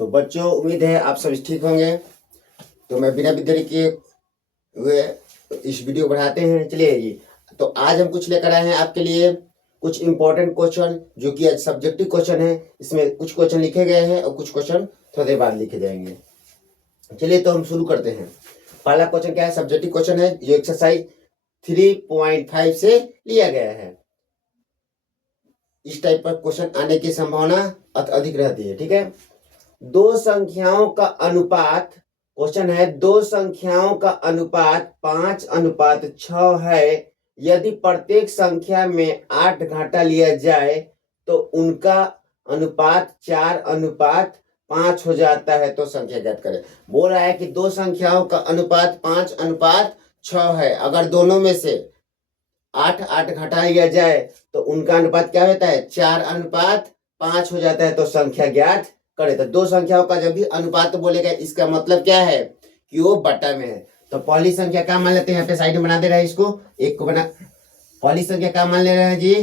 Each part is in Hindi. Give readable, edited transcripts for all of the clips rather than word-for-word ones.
तो बच्चों, उम्मीद है आप सब ठीक होंगे। तो मैं बिना विद्यार्थी के हुए इस वीडियो बढ़ाते हैं। चलिए जी, तो आज हम कुछ लेकर आए हैं आपके लिए कुछ इंपॉर्टेंट क्वेश्चन, जो कि आज सब्जेक्टिव क्वेश्चन है। इसमें कुछ क्वेश्चन लिखे गए हैं और कुछ क्वेश्चन थोड़ी देर बाद लिखे जाएंगे। चलिए तो हम शुरू करते हैं। पहला क्वेश्चन क्या है? सब्जेक्टिव क्वेश्चन है, जो एक्सरसाइज 3.5 से लिया गया है। इस टाइप का क्वेश्चन आने की संभावना अधिक रहती है। ठीक है, दो संख्याओं का अनुपात, क्वेश्चन है, दो संख्याओं का अनुपात 5:6 है। यदि प्रत्येक संख्या में 8 घटा लिया जाए तो उनका अनुपात 4:5 हो जाता है। तो संख्या ज्ञात करें। बोल रहा है कि दो संख्याओं का अनुपात 5:6 है। अगर दोनों में से 8 घटा लिया जाए तो उनका अनुपात क्या होता है? 4:5 हो जाता है। तो संख्या ज्ञात करे। तो दो संख्याओं का जब भी अनुपात बोलेगा, इसका मतलब क्या है कि वो बटा में है। तो पहली संख्या क्या मान लेते हैं? यहाँ पे साइड में बना दे रहा है, इसको एक को बना। पहली संख्या क्या मान ले रहे हैं जी?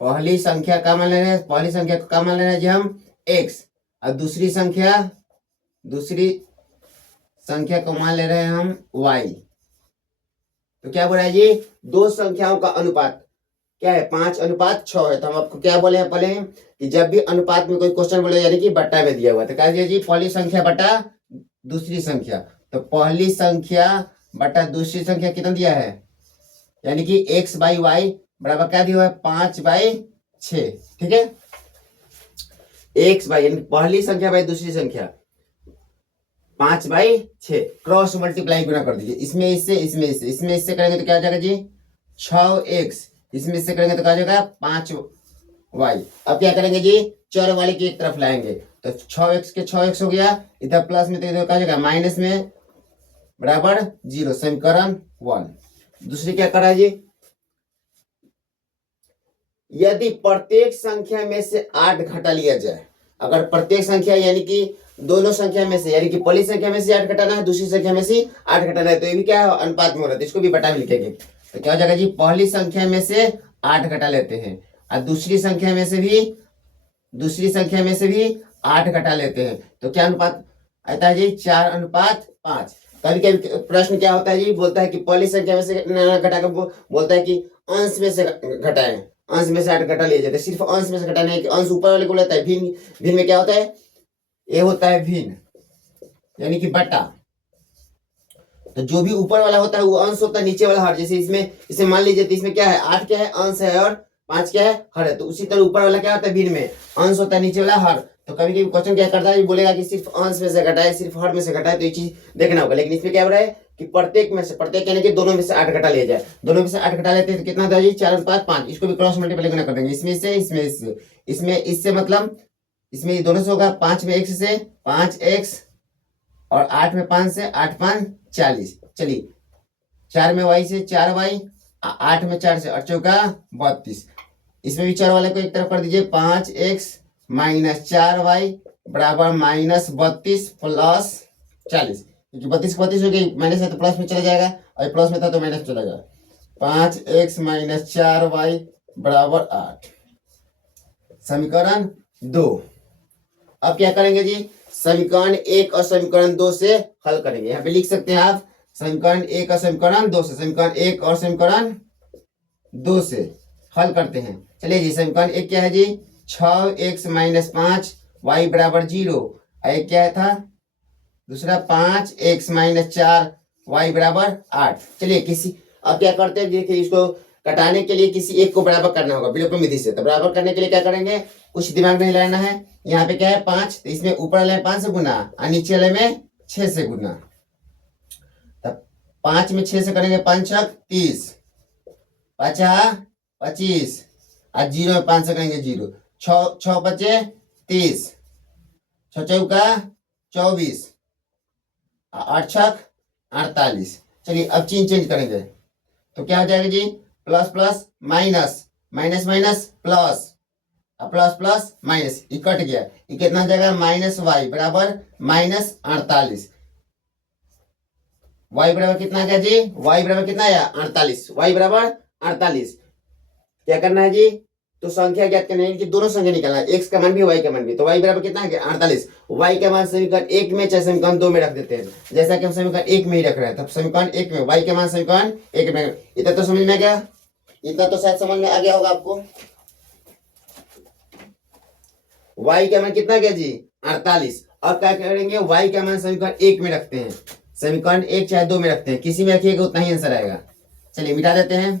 पहली संख्या क्या मान ले रहे हैं? पहली संख्या को क्या मान ले रहे हैं जी हम? x। और दूसरी संख्या को मान ले रहे हैं हम y। तो क्या बोला है जी? दो संख्याओं का अनुपात क्या है? 5:6 है। तो हम आपको क्या बोले हैं पहले कि जब भी अनुपात में कोई क्वेश्चन बोले, यानी कि बट्टा में दिया हुआ, तो क्या दिया जी? पहली संख्या बटा दूसरी संख्या। तो पहली संख्या बटा दूसरी संख्या कितना दिया है? यानी कि x/y बराबर क्या दिया हुआ है? 5/6। ठीक है, यानी पहली संख्या बाई दूसरी संख्या 5/6 क्रॉस मल्टीप्लाई गुना कर दीजिए। इसमें इससे करेंगे तो क्या हो जाएगा जी? 6x। इसमें इससे करेंगे तो क्या हो जाएगा? 5y। अब क्या करेंगे जी? चर वाले की एक तरफ लाएंगे। तो 6x के 6x हो गया, इधर प्लस में तो इधर क्या हो जाएगा? माइनस में, बराबर 0। समीकरण 1। दूसरी क्या करा जी? यदि प्रत्येक संख्या में से 8 घटा लिया जाए, अगर प्रत्येक संख्या यानी कि दोनों संख्या में से, यानी कि पहली संख्या में से 8 घटाना है, दूसरी संख्या में से 8 घटाना है, तो ये भी क्या है? अनुपात में हो रहा है। इसको भी बटा में लिखेंगे। तो क्या हो जाएगा जी? पहली संख्या में से 8 घटा लेते हैं और दूसरी संख्या में से भी 8 घटा लेते हैं। तो क्या अनुपात आता है जी? 4:5। कभी कभी प्रश्न क्या होता है जी? बोलता है कि पहली संख्या में से घटा कर बोलता है कि अंश में से घटाएं। अंश में से 8 घटा लिया जाता है। सिर्फ अंश में से घटाना है कि अंश ऊपर वाले को लेता है। भिन्न में क्या होता है? ये होता है भिन्न, यानी कि बटा। तो जो भी ऊपर वाला होता है वो अंश होता है, नीचे वाला हर। जैसे इसमें मान लीजिए, तो इसमें क्या है? 8 क्या है? अंश है, और 5 क्या है? हर है। तो उसी तरह ऊपर वाला क्या होता है? भिन्न में अंश होता है, नीचे वाला हर। तो कभी कभी क्वेश्चन क्या करता है? बोलेगा कि सिर्फ अंश में से घटाए, सिर्फ हर में से घटाए। तो ये चीज देखना होगा। लेकिन इसमें क्या हो रहा है कि प्रत्येक यानी कि दोनों में से 8 घटा लिया जाए। दोनों में से 8 घटा लेते हैं तो कितना होता है जी? 4:5। इसको भी क्रॉस मल्टीप्लाई करना कर देंगे। इसमें इससे मतलब इसमें दोनों से होगा 5 में x से 5x, और 8 में 5 से 8×5 = 40। चलिए, 4 में y से 4y, 8 में 4 से 8 चौका 32। इसमें भी 4 वाले को एक तरफ कर दीजिए। 5x - 4y बराबर -32 + 40। क्योंकि 32 हो गई, माइनस है तो प्लस में चला जाएगा, और प्लस में था तो माइनस चला जाएगा। 5x - 4y बराबर 8। समीकरण 2। अब क्या करेंगे जी? समीकरण 1 और समीकरण 2 से हल करेंगे। यहाँ पे लिख सकते हैं आप समीकरण 1 और समीकरण 2 से। समीकरण 1 और समीकरण 2 से हल करते हैं। चलिए जी, समीकरण 1 क्या है जी? 6x - 5y बराबर 0। एक क्या था दूसरा? 5x - 4y बराबर 8। चलिए अब क्या करते हैं? देखिए, इसको कटाने के लिए किसी एक को बराबर करना होगा विलोपन विधि से। तो बराबर करने के लिए क्या करेंगे? कुछ दिमाग नहीं लगाना है। यहाँ पे क्या है? 5। तो इसमें ऊपर वाले में 5 से गुना और नीचे वाले में 6 से गुना। तब 5 में 6 से करेंगे 5 × 30, 5 × 25, और 0 में 5 से करेंगे 0। 6 बचे 30, 6 चौका 24, 8 छक 48। चलिए अब चेंज करेंगे तो क्या हो जाएगा जी? Plus plus minus, minus minus plus, plus plus minus, ये कट गया। ये कितना हो जाएगा? -y बराबर -48। y बराबर कितना आ गया जी? y बराबर कितना आया? 48। y बराबर 48। क्या करना है जी? तो संख्या ज्ञात करनी है कि दोनों संख्या निकालना है, x का मान भी y का मान भी। तो y बराबर कितना है 48, y का मान समीकरण 1 में चाहे समीकरण 2 में रख देते हैं, जैसा कि हम समीकरण 1 में ही रख रहे हैं। तब समीकरण 1 में y का मान समीकरण 1 में, इतना तो समझ में आ गया, इतना तो शायद समझ में आ गया होगा आपको। y का मान कितना गया जी 48। अब क्या करेंगे, y का मान समीकरण 1 में रखते हैं, समीकरण 1 चाहे 2 में रखते हैं, किसी में रखिएगा उतना ही आंसर आएगा। चलिए मिटा देते हैं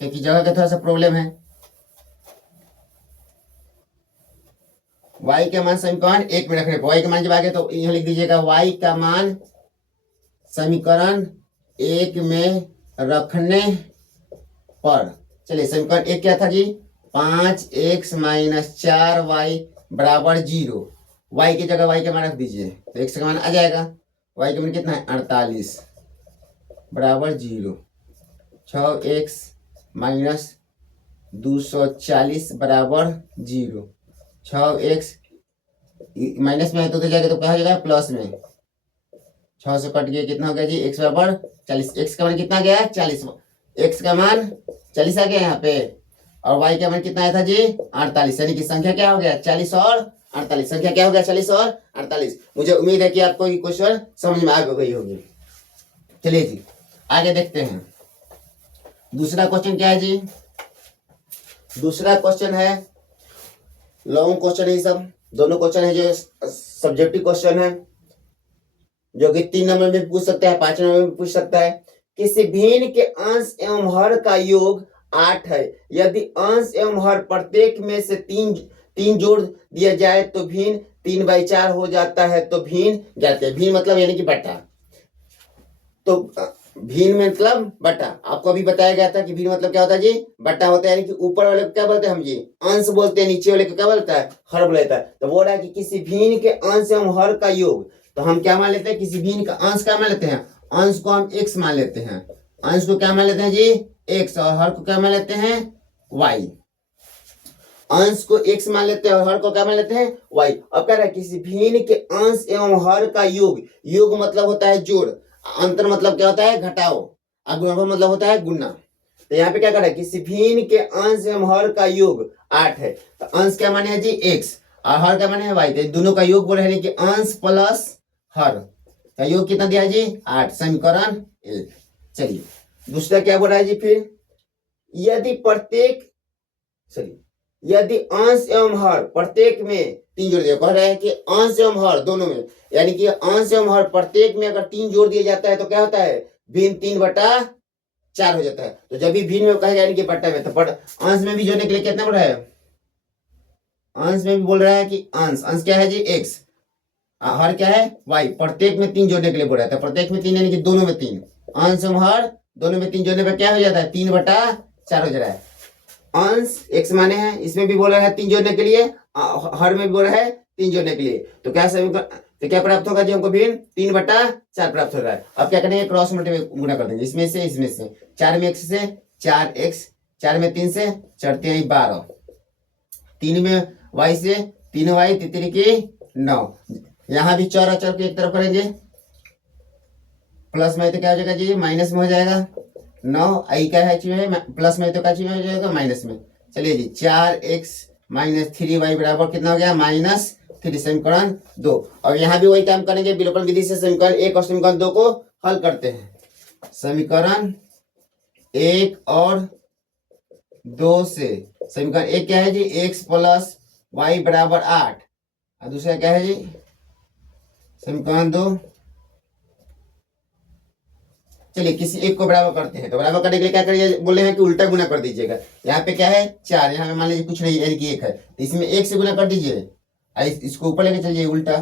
क्योंकि जगह का थोड़ा सा प्रॉब्लम है। y का मान समीकरण 1 में रखने पर y का मान जब आ गया तो यहां लिख दीजिएगा y का मान समीकरण 1 में रखने पर। चलिए समीकरण 1 क्या था जी 5x - 4y बराबर 0। y की जगह y का मान रख दीजिए तो x का मान आ जाएगा, y का मान कितना है 48 बराबर 0। 6x - 240 बराबर 0। 6x माइनस में है तो जाएगा तो क्या हो जाएगा प्लस में, 6 से कट गया कितना हो गया जी x बराबर 40। x का मान कितना गया 40, x का मान 40 आ गया यहाँ पे, और y का मान कितना आया था जी 48, यानी कि संख्या क्या हो गया 40 और 48। संख्या क्या हो गया 40 और 48। मुझे उम्मीद है कि आपको ये क्वेश्चन समझ में आ गई होगी। चलिए जी आगे देखते हैं, दूसरा क्वेश्चन क्या है जी। दूसरा क्वेश्चन है लॉन्ग क्वेश्चन है, सब दोनों क्वेश्चन है जो सब्जेक्टिव क्वेश्चन है, जो कि 3 नंबर में पूछ सकता है, 5 नंबर में पूछ सकता है। किसी भिन्न के अंश एवं हर का योग 8 है, यदि अंश एवं हर प्रत्येक में से तीन जोड़ दिया जाए तो भिन्न 3/4 हो जाता है, तो भिन्न ज्ञात है। भिन्न मतलब यानी कि बटा, तो भिन्न मतलब बटा। आपको अभी बताया गया था कि भिन्न मतलब क्या होता है जी बटा होता है, यानी कि ऊपर वाले को क्या बोलते हैं हम जी अंश बोलते हैं, नीचे वाले को क्या बोलता है हर बोलता है। तो बोल रहा है कि किसी भिन्न के अंश एवं हर का योग, तो हम क्या मान लेते हैं किसी भिन्न का अंश क्या मान लेते हैं, अंश को हम x मान लेते हैं, अंश को क्या मान लेते हैं जी x, और हर को क्या मान लेते हैं y। अंश को x मान लेते हैं और हर को क्या मान लेते हैं y। अब कह रहा है किसी भिन्न के अंश एवं हर का योग, योग मतलब होता है जोड़, अंतर मतलब क्या होता है घटाओ, और गुणनफल मतलब होता है गुणा। तो यहाँ पे क्या कर रहा है किसी भिन्न के अंश एवं हर का योग 8 है, तो अंश क्या माने है जी x और हर क्या माने है y, तो दोनों का योग बोल रहे हैं कि अंश प्लस हर का योग कितना दिया है जी 8, समीकरण 1। चलिए दूसरा क्या बोल रहा है जी फिर, यदि अंश एवं हर प्रत्येक में 3 जोड़ दिया, कह रहा है कि अंश एवं हर दोनों में, यानी कि अंश एवं हर प्रत्येक में अगर 3 जोड़ दिया जाता है तो क्या होता है भिन्न 3/4 हो जाता है। तो जब भी भिन्न में कहेगा यानी कि बट्टा में, तो अंश में भी जोड़ने के लिए कितना बोल रहा है, अंश में भी बोल रहा है कि अंश क्या है जी x, हर क्या है y, प्रत्येक में 3 जोड़ने के लिए बोल रहा है। तो प्रत्येक में 3 यानी कि दोनों में 3, अंश एवं हर दोनों में 3 जोड़ने पर क्या हो जाता है 3/4 हो जा रहा है। अंश x माने हैं, इसमें भी बोल रहा है 3 जोड़ने के लिए, हर में भी बोल रहा है 3 जोड़ने के लिए, तो क्या समीकरण तो क्या प्राप्त होगा जी हमको भिन्न 3/4 प्राप्त हो रहा है। अब क्या करेंगे क्रॉस मल्टीप्लाई गुणा कर देंगे, इसमें से 4 में x से 4x, 4 में 3 से 4 3 12, 3 में y से 3y 3 की 9। यहाँ भी 4 और 4 को एक तरफ करेंगे, प्लस में तो क्या हो जाएगा जी माइनस में हो जाएगा 9, आई क्या है प्लस में तो क्या चीज में हो जाएगा माइनस में। चलिए जी 4x - 3y बराबर कितना हो गया -3, समीकरण 2। और यहाँ भी वही काम करेंगे, विलोपन विधि से समीकरण 1 और समीकरण 2 को हल करते हैं। समीकरण 1 और 2 से समीकरण 1 क्या है जी x + y बराबर 8, और दूसरा क्या है जी समीकरण 2। चलिए किसी एक को बराबर करते हैं, तो बराबर करने के लिए क्या करिए बोले हैं कि उल्टा गुना कर दीजिएगा। यहाँ पे क्या है 4, यहाँ पे मान लीजिए कुछ नहीं यानी कि 1 है, तो इसमें 1 से गुना कर दीजिए, इसको ऊपर लेके चलिए उल्टा,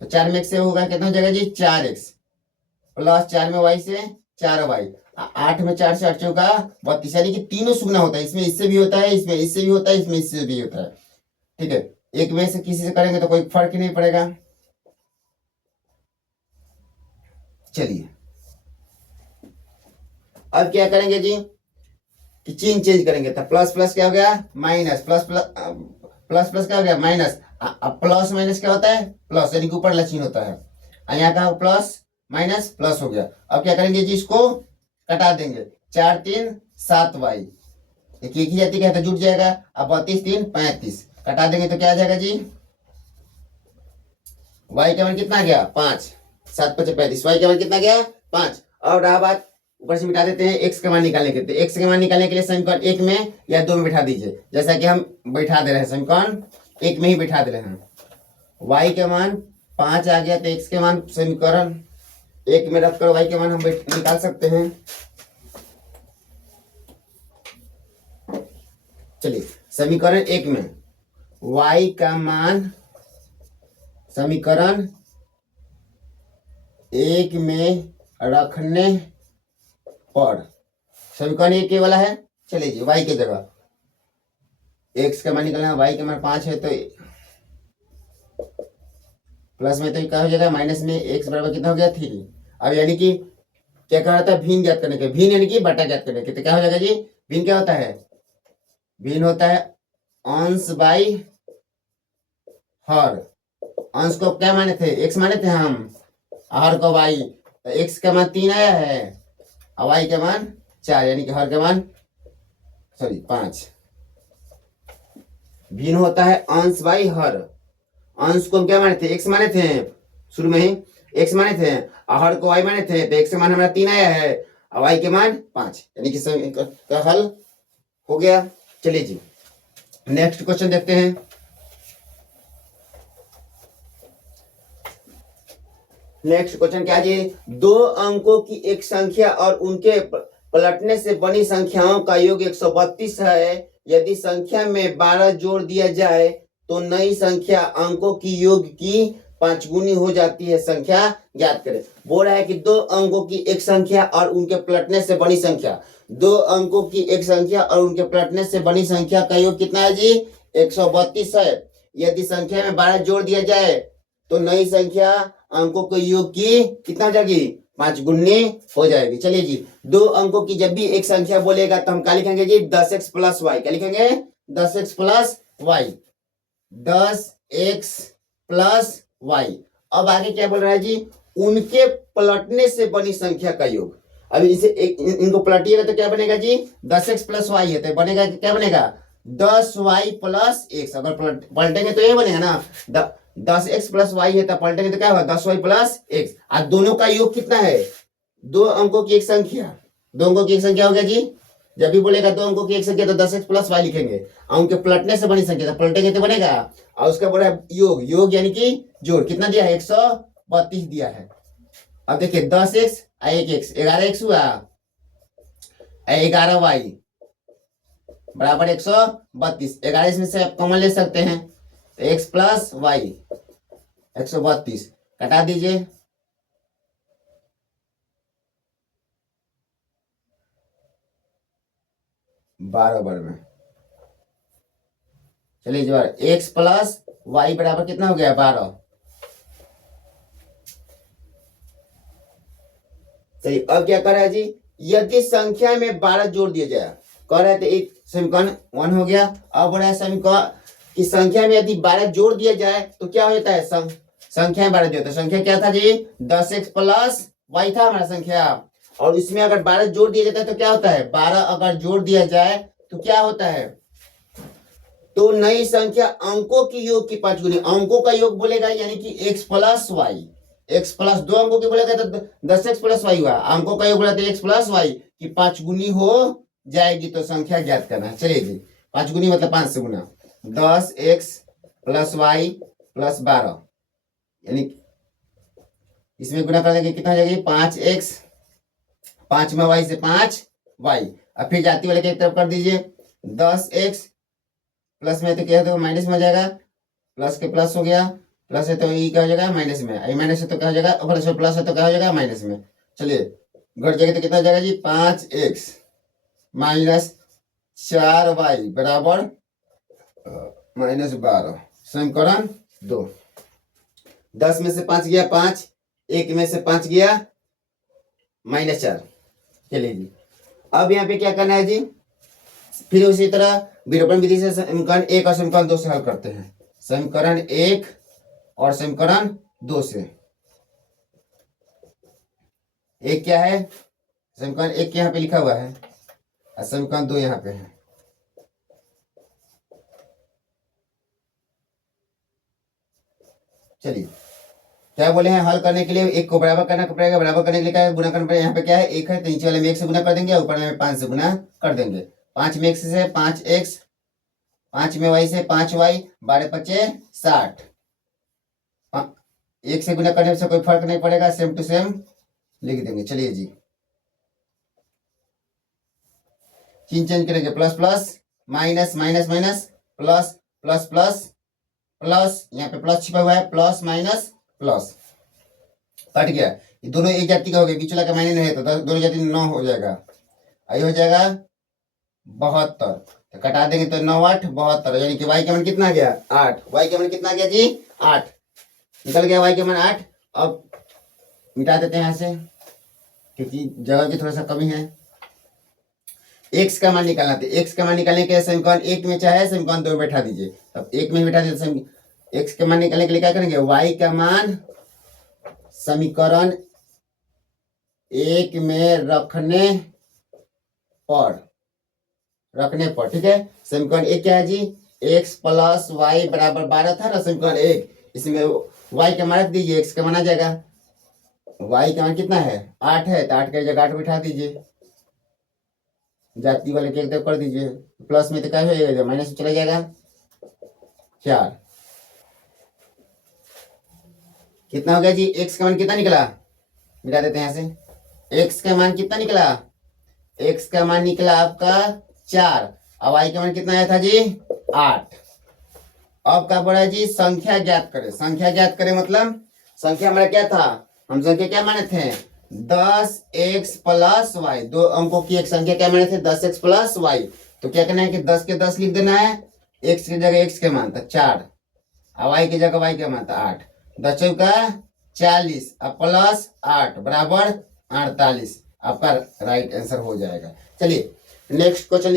तो 4 में 1 से होगा कितना हो जाएगा जी 4x, प्लस 4 में y से 4y, 8 में 4 से 8 चौका 32, यानी कि तीनों सुगना होता है, इसमें इससे भी होता है, इसमें इससे भी होता है, इसमें इससे भी होता है। ठीक है, एक में से किसी से करेंगे तो कोई फर्क ही नहीं पड़ेगा। चलिए अब क्या करेंगे जी कि चिन्ह चेंज करेंगे, तो प्लस प्लस क्या हो गया माइनस, प्लस प्लस क्या हो गया माइनस, प्लस माइनस क्या होता है प्लस, यानी कि ऊपर वाला चिन्ह होता है, यहाँ का प्लस माइनस प्लस हो गया। अब क्या करेंगे जी इसको कटा देंगे, 4 3 7y, एक ही जाति का है तो जुट जाएगा। अब 32 3 35 कटा देंगे तो क्या आ जाएगा जी, y का मान कितना गया 5, 7 5 35, y का मान कितना गया 5। और रहा बात ऊपर से मिटा देते हैं x का मान निकालने के लिए। x का मान निकालने के लिए समीकरण 1 में या 2 में बैठा दीजिए, जैसा कि हम बैठा दे रहे हैं, समीकरण 1 में ही बैठा दे रहे हैं। y का मान 5 आ गया तो x के मान समीकरण 1 में रखकर y के मान हम निकाल सकते हैं। चलिए समीकरण 1 में y का मान समीकरण 1 में रखने पर समीकरण 1 वाला है। चलिए जी y की जगह x का मान निकालना, y का मान 5 है तो प्लस में तो क्या हो जाएगा माइनस में, x बराबर कितना हो गया 3। अब यानी कि क्या कह रहा था, भिन्न ज्ञात करने के, भिन्न यानी कि बटा ज्ञात करने के, तो क्या हो जाएगा जी, भिन्न क्या होता है, भिन्न होता है अंश बाई हर। अंश को क्या माने थे, x माने थे हम, हर को y, तो x का मान 3 आया है और y का मान 4, यानी कि हर का मान 5। भिन्न होता है अंश बाई हर। अंश को हम क्या माने थे, x माने थे शुरू में ही, x माने थे, और हर को y माने थे, तो x का मान हमारा 3 आया है और y के मान 5, यानी कि का हल हो गया। चलिए जी नेक्स्ट क्वेश्चन देखते हैं। नेक्स्ट क्वेश्चन क्या जी, 2 अंकों की एक संख्या और उनके पलटने से बनी संख्याओं का योग 132 है। यदि संख्या में 12 जोड़ दिया जाए तो नई संख्या अंकों की योग की 5 गुनी हो जाती है, संख्या ज्ञात करें। बोल रहा है कि 2 अंकों की एक संख्या और उनके पलटने से बनी संख्या, 2 अंकों की एक संख्या और उनके पलटने से बनी संख्या का योग कितना है जी, 132 है। यदि संख्या में 12 जोड़ दिया जाए तो नई संख्या अंकों के योग की कितना हो जाएगी, 5 गुनी हो जाएगी। चलिए जी 2 अंकों की जब भी एक संख्या बोलेगा तो हम क्या लिखेंगे जी, 10x प्लस वाई। क्या लिखेंगे, 10x plus Y, 10x plus Y. अब आगे क्या बोल रहा है जी, उनके पलटने से बनी संख्या का योग। अभी इसे इनको पलटिएगा तो क्या बनेगा जी, 10x प्लस वाई है तो बनेगा क्या बनेगा, 10y प्लस x। अगर पलटेंगे तो ये बनेगा ना, 10x प्लस वाई है तो पलटेंगे तो क्या होगा, 10y प्लस x। आज दोनों का योग कितना है, 2 अंकों की एक संख्या, 2 अंकों की एक संख्या हो गया जी। जब भी बोलेगा 2 अंकों की एक संख्या तो 10x प्लस वाई लिखेंगे, और उनके पलटने से बनी संख्या तो पलटेंगे तो बनेगा, और उसका बोला योग, योग यानी कि जोड़, कितना दिया है, 132 दिया है। अब देखिए 10x 1x 11x हुआ, 11y बराबर 132। 11 इसमें से आप कॉमन ले सकते हैं तो x प्लस वाई 132 कटा दीजिए, बराबर में। चलिए इस बार x प्लस वाई बराबर कितना हो गया, 12। चलिए अब क्या कर रहा है जी, यदि संख्या में 12 जोड़ दिया जाए, कह रहे थे एक समीकरण 1 हो गया। अब बड़ा समीकरण की संख्या में यदि 12 जोड़ दिया जाए तो क्या हो जाता है, संख्या में 12 जोड़ता है, संख्या क्या था जी, 10x प्लस वाई था हमारा संख्या, और इसमें अगर 12 जोड़ दिया जाता है तो क्या होता है, 12 अगर जोड़ दिया जाए तो क्या होता है, तो नई संख्या अंकों की योग की 5 गुनी। अंकों का योग बोलेगा यानी कि x plus y, x plus 2 अंकों की बोलेगा तो 10x प्लस वाई हुआ, अंकों का योग बोला तो x प्लस वाई की 5 गुनी हो जाएगी तो संख्या ज्ञात करना है। चलिए जी 5 गुनी मतलब 5 से गुना, 10x प्लस वाई प्लस 12, यानी इसमें गुना कर देंगे कितना हो जाएगी, 5x, 5 में y से 5y। अब फिर जाती वाले के एक तरफ कर दीजिए, 10x प्लस में तो क्या है, माइनस में हो जाएगा, प्लस के प्लस हो गया, प्लस है तो ये क्या हो जाएगा माइनस में, आई माइनस है तो क्या हो जाएगा, प्लस में प्लस है तो क्या हो जाएगा माइनस में। चलिए घट जाएगा तो कितना हो जाएगा जी, 5x माइनस 4y बराबर -12। समीकरण 2, 10 में से 5 गया 5, 1 में से 5 गया -4। चलिए जी अब यहाँ पे क्या करना है जी, फिर उसी तरह विलोपन विधि से समीकरण 1 और समीकरण 2 से हल करते हैं। समीकरण 1 और समीकरण 2 से, एक क्या है, समीकरण 1 यहाँ पे लिखा हुआ है और समीकरण 2 यहाँ पे है। चलिए क्या बोले हैं, हल करने के लिए एक को बराबर करना पड़ेगा, बराबर करने के लिए क्या है, गुना करना पड़ेगा। यहाँ पे क्या है, एक है तो नीचे वाले में 1 से गुना कर देंगे, ऊपर में 5 से गुना कर देंगे। 5 में x से 5x, 5 में y से 5y, 12 पचे 60। 1 से गुना करने से कोई फर्क नहीं पड़ेगा, सेम टू सेम लिख देंगे। चलिए जी, चिन्ह चेंज करेंगे, plus plus minus minus minus plus plus plus plus, यहाँ पे प्लस छिपा हुआ है, प्लस माइनस प्लस, कट गया। ये दोनों एक जाति का हो गया, बीच वाला का माइनस नहीं है तो दोनों जाति 9 हो जाएगा, आई हो जाएगा 72। तो कटा देंगे तो 9 8 72, यानी कि y का मान कितना गया 8। y का मान कितना गया जी 8, निकल गया y का मान 8। अब मिटा देते हैं यहाँ से क्योंकि जगह की थोड़ा सा कमी है। x का मान निकालना था, x का मान निकालने के समीकरण 1 में चाहे समीकरण 2 में बैठा दीजिए। तब 1 में बैठा दीजिए, x का मान निकालने के लिए क्या करेंगे, y का मान समीकरण 1 में रखने पर, ठीक है। समीकरण 1 क्या है जी, x प्लस वाई बराबर 12 था ना समीकरण 1, इसमें y का मान रख दीजिए, x का मान आ जाएगा। y का मान कितना है 8 है, तो 8 की जगह 8 बिठा दीजिए, जाति वाले के एक तरफ कर दीजिए, प्लस में तो क्या हो जाएगा, माइनस में चला जाएगा 4। कितना हो गया जी, x का मान कितना निकला, मिटा देते हैं यहाँ से। x का मान कितना निकला, x का मान निकला आपका 4। अब y का मान कितना आया था जी 8। अब क्या बोला जी, संख्या ज्ञात करें। संख्या ज्ञात करें मतलब संख्या हमारा क्या था, हम संख्या क्या माने थे 10x प्लस वाई, 2 अंकों की एक संख्या क्या माने थे 10x प्लस वाई। तो क्या करना है कि 10 के 10 लिख देना है, x की जगह x के मान था 4, और y की जगह y के मान था 8। 10 चौका 40 अब प्लस 8 बराबर 48, आपका राइट आंसर हो जाएगा। चलिए नेक्स्ट क्वेश्चन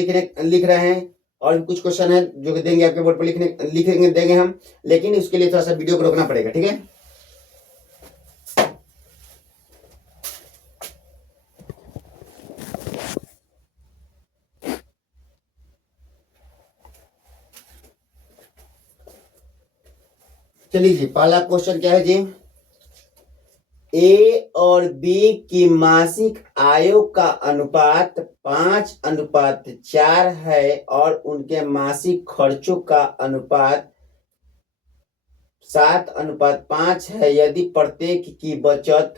लिख रहे हैं, और भी कुछ क्वेश्चन है जो कि देंगे आपके बोर्ड पर लिखेंगे देंगे हम, लेकिन उसके लिए थोड़ा सा वीडियो को रोकना पड़ेगा, ठीक है। चलिए जी, पहला क्वेश्चन क्या है जी, ए और बी की मासिक आयों का अनुपात 5:4 है और उनके मासिक खर्चों का अनुपात 7:5 है। यदि प्रत्येक की बचत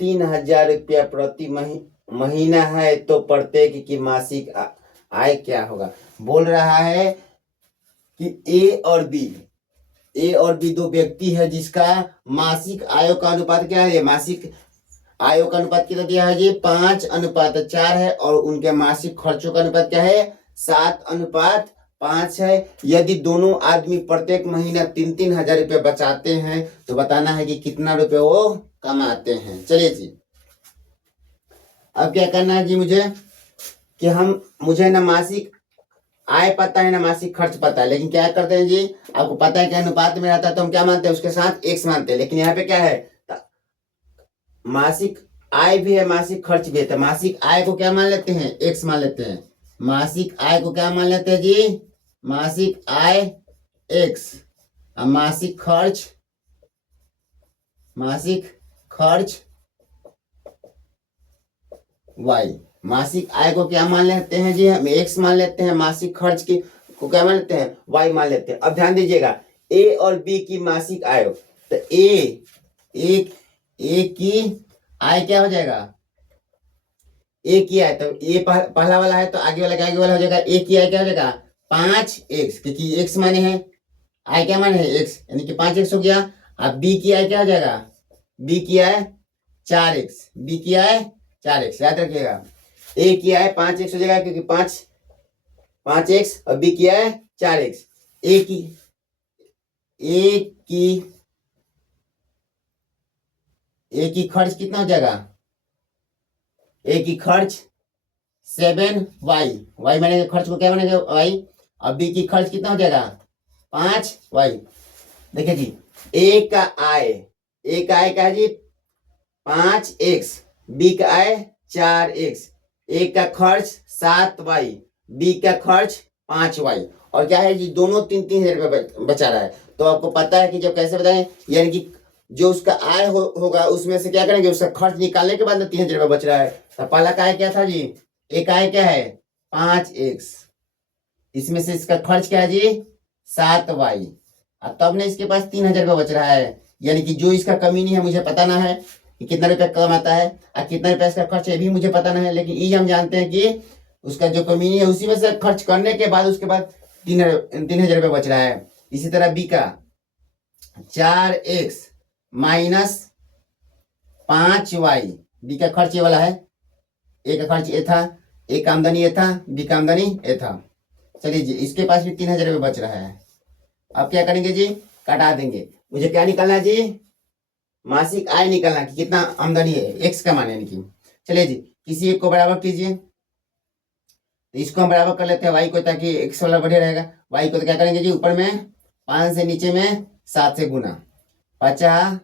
3000 रुपया प्रति महीना है तो प्रत्येक की मासिक आय क्या होगा। बोल रहा है कि ए और बी दो व्यक्ति है जिसका मासिक आयों का अनुपात क्या है, मासिक आयों का अनुपात कितना दिया है जी 5:4 है, और उनके मासिक खर्चों का अनुपात क्या है 7:5 है। यदि दोनों आदमी प्रत्येक महीना 3-3 हजार रुपये बचाते हैं तो बताना है कि कितना रुपए वो कमाते हैं। चलिए जी, अब क्या करना है जी मुझे कि मुझे ना मासिक आय पता है ना मासिक खर्च पता है, लेकिन क्या करते हैं जी, आपको पता है कि अनुपात में रहता है तो हम क्या मानते हैं उसके साथ x मानते हैं। लेकिन यहाँ पे क्या है, मासिक आय भी है मासिक खर्च भी है, तो मासिक आय को क्या मान लेते हैं x मान लेते हैं। मासिक आय को क्या मान लेते हैं जी, मासिक आय x, और मासिक खर्च y। मासिक आय को क्या मान लेते हैं जी, हम x मान लेते हैं, मासिक खर्च की को क्या मान लेते हैं y मान लेते हैं। अब ध्यान दीजिएगा, a और b की मासिक आय, तो a की आय क्या हो जाएगा, a की आय, तो ये पहला वाला है तो आगे वाला हो जाएगा, a की आय क्या हो जाएगा 5x, क्योंकि x माने हैं, आय क्या माने है x, यानी कि 5x हो गया। अब b की आय क्या हो जाएगा, b की आय 4x, b की आय 4x, याद रखिएगा। a की आय 5x हो जाएगा क्योंकि 5x, और b की आय 4x। a की खर्च कितना हो जाएगा, a की खर्च 7y, y मानेंगे खर्च को क्या मानेंगे y, और b की खर्च कितना हो जाएगा 5y। देखिए जी, a का आय क्या है जी 5x, b का आय 4x, a का खर्च 7y, b का खर्च 5y, और क्या है जी, दोनों 3-3 हजार रुपये बचा रहा है। तो आपको पता है कि जब कैसे बताएं, यानी कि जो उसका आय होगा उसमें से क्या करेंगे, उसका खर्च निकालने के बाद में 3,000 रुपये बच रहा है। तो पहला का आय क्या था जी, एक आय क्या है 5x, इसमें से इसका खर्च क्या है जी 7y, और तब ने इसके पास 3,000 रुपये बच रहा है। यानी कि जो इसका कमी नहीं है मुझे पता ना है कि कितना रुपया कमाता है और कितना रुपया इसका खर्च है भी मुझे पता ना है, लेकिन ये हम जानते हैं कि उसका जो कमी नहीं है उसी में से खर्च करने के बाद उसके बाद 3,000 रुपये बच रहा है। इसी तरह बी का 4x माइनस 5y, बी का खर्च ये वाला है, ए का खर्च ए था, ए का आमदनी ए था, बी का आमदनी ए था। चलिए जी, इसके पास भी 3,000 रुपये बच रहा है। अब क्या करेंगे जी, कटा देंगे। मुझे क्या निकालना है जी, मासिक आय निकालना कि कितना आमदनी है, एक्स का मान यानी कि। चलिए जी, किसी एक को बराबर कीजिए, तो इसको हम बराबर कर लेते हैं वाई को, ताकि एक्स वाला बढ़िया रहेगा। वाई को तो क्या करेंगे जी, ऊपर में 5 से नीचे में 7 से गुना, 50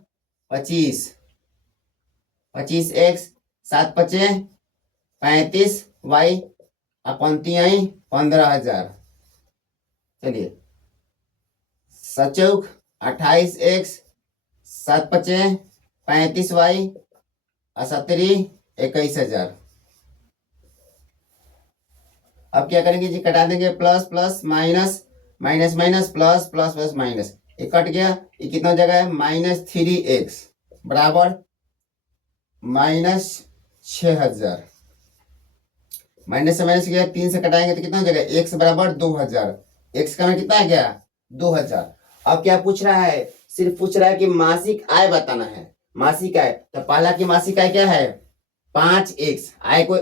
25 25x 7 पचे 35y, पंक्ति आई 15,000। चलिए, सचौक 28x 7 पचे 35y, 21,000। अब क्या करेंगे जी, कटा देंगे, plus plus minus minus minus plus plus plus minus, ये कट गया, ये कितना जगह है -3x बराबर -6,000। माइनस से माइनस गया, 3 से कटाएंगे तो कितना हो जाएगा, x बराबर 2,000, x का मान कितना है गया 2,000। अब क्या पूछ रहा है, सिर्फ पूछ रहा है कि मासिक आय बताना है, मासिक आय। तो पहला की मासिक आय क्या है 5x, आय को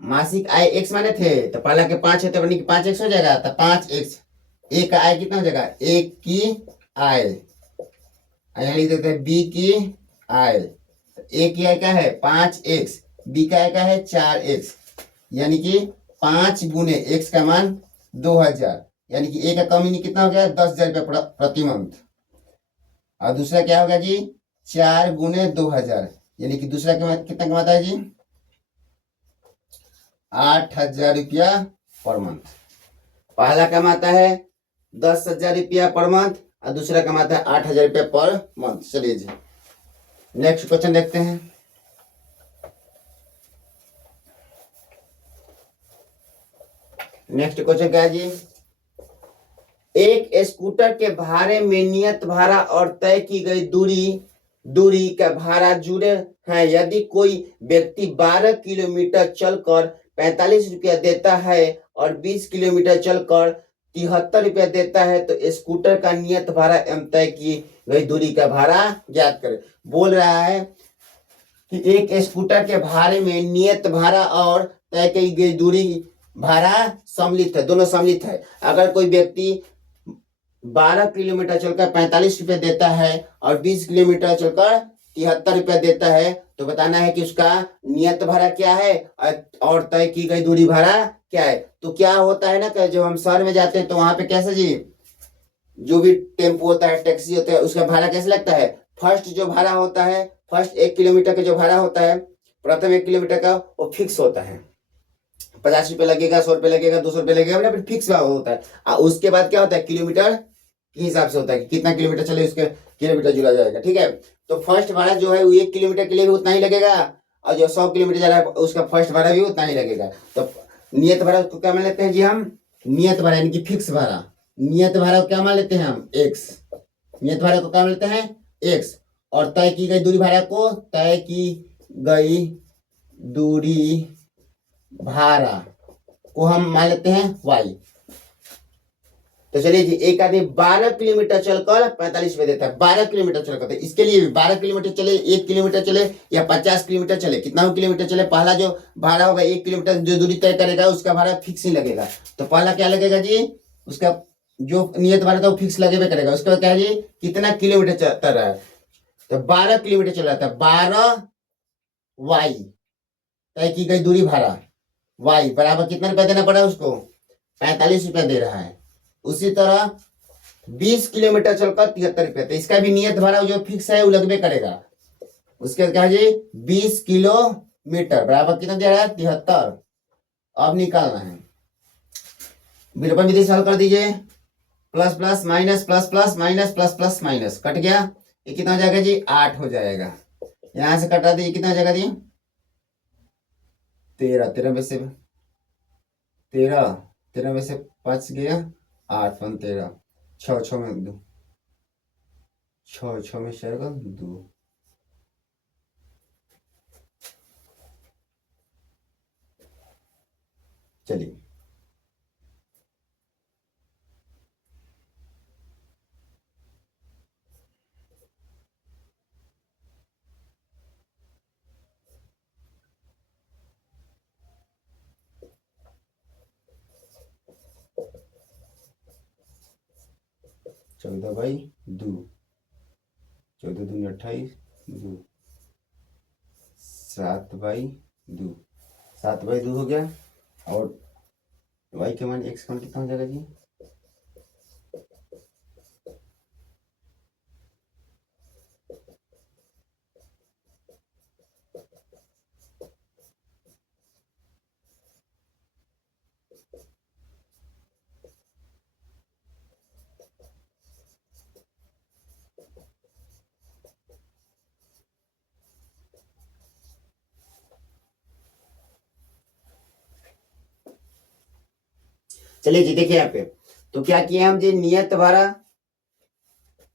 मासिक आय x माने थे, तो पहला के 5 है तो 5x हो जाएगा, तो 5x, एक का आय कितना हो जाएगा, एक की आय, यहाँ लिख देते हैं बी की आय। ए की आय क्या है 5x, बी का आय क्या है 4x, यानी कि 5 गुने x का मान 2,000, यानी कि ए का कमी कितना हो गया 10,000 रुपये प्रति मंथ। और दूसरा क्या होगा जी 4 गुने 2,000, यानी कि दूसरा कितना कमाता है जी 8,000 रुपया पर मंथ। पहला कमाता है 10,000 रुपया पर मंथ और दूसरा कमाता है 8,000 रुपया पर मंथ। चलिए जी, नेक्स्ट क्वेश्चन देखते हैं। नेक्स्ट क्वेश्चन क्या है जी, एक स्कूटर के भाड़े में नियत भाड़ा और तय की गई दूरी का भाड़ा जुड़े हैं। यदि कोई व्यक्ति 12 किलोमीटर चलकर 45 रुपया देता है और 20 किलोमीटर चलकर 73 रुपया देता है, तो स्कूटर का नियत भाड़ा एवं तय की गई दूरी का भाड़ा ज्ञात करें। बोल रहा है कि एक स्कूटर के भाड़े में नियत भाड़ा और तय की गई दूरी भाड़ा सम्मिलित है, दोनों सम्मिलित है। अगर कोई व्यक्ति 12 किलोमीटर चलकर 45 रुपये देता है और 20 किलोमीटर चलकर 73 रुपया देता है, तो बताना है कि उसका नियत भाड़ा क्या है और तय की गई दूरी भाड़ा क्या है। तो क्या होता है ना कि जब हम शहर में जाते हैं तो वहां पे कैसे जी, जो भी टेम्पो होता है, टैक्सी होता है, उसका भाड़ा कैसे लगता है, फर्स्ट जो भाड़ा होता है, फर्स्ट 1 किलोमीटर का जो भाड़ा होता है, प्रथम 1 किलोमीटर का, वो फिक्स होता है, 50 रुपये लगेगा, 100 रुपये लगेगा, 200 रुपये लगेगा, फिर फिक्स होता है। और उसके बाद क्या होता है, किलोमीटर के हिसाब से होता है कि कितना किलोमीटर चले उसके किलोमीटर जुड़ा जाएगा। ठीक है, तो फर्स्ट भाड़ा जो है वो 1 किलोमीटर के लिए भी उतना ही लगेगा, और जो 100 किलोमीटर जा रहा है उसका फर्स्ट भाड़ा भी उतना ही लगेगा। तो नियत भाड़ा को क्या मान लेते हैं जी हम, नियत भाड़ा यानी कि फिक्स भाड़ा। नियत भाड़ा को क्या मान लेते हैं हम, एक्स। नियत भाड़ा को क्या मान लेते हैं, एक्स। और तय की गई दूरी भाड़ा को, तय की गई दूरी भाड़ा को हम मान लेते हैं वाई। तो चलिए जी, एक आदमी 12 किलोमीटर चलकर 45 रुपए देता है, 12 किलोमीटर चलकर, इसके लिए भी 12 किलोमीटर चले, 1 किलोमीटर चले या 50 किलोमीटर चले, कितना किलोमीटर चले, पहला जो भाड़ा होगा 1 किलोमीटर जो दूरी तय करेगा उसका भाड़ा फिक्स ही लगेगा। तो पहला क्या लगेगा जी, उसका जो नियत भाड़ा था वो फिक्स लगेगा करेगा। उसके बाद क्या है जी, कितना किलोमीटर चलता रहा है, तो 12 किलोमीटर चल रहा था, 12 वाई तय की गई दूरी भाड़ा वाई बराबर कितना रुपया देना पड़ा उसको, 45 रुपया दे रहा है। उसी तरह 20 किलोमीटर चलकर 73 रुपया, तो इसका भी नियत भाड़ा जो फिक्स है वो लगबे करेगा। उसके बाद क्या है जी, 20 किलोमीटर बराबर कितना दे रहा है 73। अब निकालना है, विलोपन विधि सॉल्व कर दीजिए। Plus plus minus plus plus minus plus plus minus cut गया, ये कितना हो जाएगा जी 8 हो जाएगा। यहां से कटा दीजिए, कितना हो जाएगा जी 13, 13 में से 13, 13 में से 5 गया 8 1 13, 6 6 में 2, 6 6 में जाएगा 2। चलिए चौदह बाई 2, 14 दूनी 28, 2 7 बाई 2, 7 बाई 2 हो गया। और y के मान x का मान कितना हो जाएगा जी चलिए जी देखिए यहाँ पे तो क्या किए हम जी, नियत द्वारा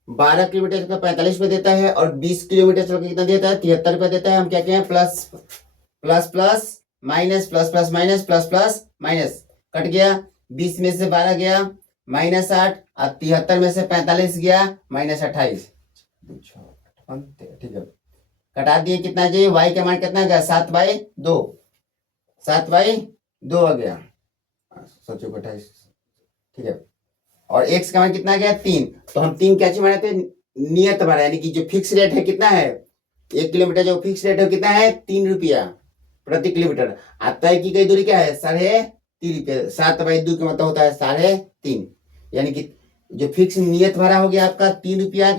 12 किलोमीटर का 45 रुपये देता है और 20 किलोमीटर चल के कितना देता है 73 रुपये देता है। हम क्या किए हैं plus plus plus minus plus plus minus plus plus minus cut गया, 20 में से 12 गया माइनस 8 और 73 में से 45 गया माइनस 28, ठीक है कटा दिए। कितना जी y का मान कितना गया 7 बाई 2, 7 बाई 2 आ गया, सोचो 28, ठीक है। और x का मान कितना गया 3, तो हम 3 क्या चीज बनाते हैं नियत भरा, यानी कि जो फिक्स रेट है कितना है 1 किलोमीटर, जो फिक्स रेट है कितना है 3 रुपया प्रति किलोमीटर। तय की गई दूरी क्या है 3.5 रुपये, 7 बाई 2 का मतलब होता है 3.5, यानी कि जो फिक्स नियत भरा हो गया आपका 3 रुपया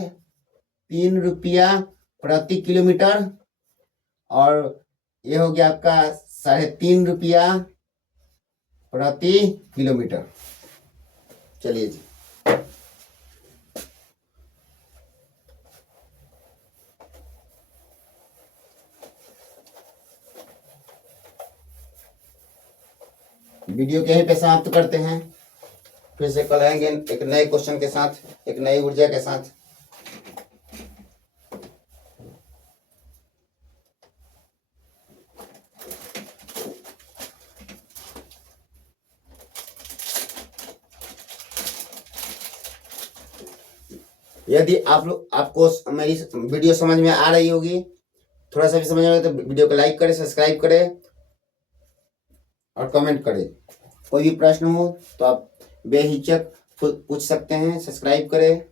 प्रति किलोमीटर, और ये हो गया आपका 3.5 रुपया प्रति किलोमीटर। चलिए जी वीडियो के यहीं पे समाप्त करते हैं, फिर से कल आएंगे एक नए क्वेश्चन के साथ, एक नई ऊर्जा के साथ। यदि आपको मेरी वीडियो समझ में आ रही होगी, थोड़ा सा भी समझ में तो वीडियो को लाइक करें, सब्सक्राइब करें और कमेंट करें। कोई भी प्रश्न हो तो आप बेहिचक पूछ सकते हैं, सब्सक्राइब करें।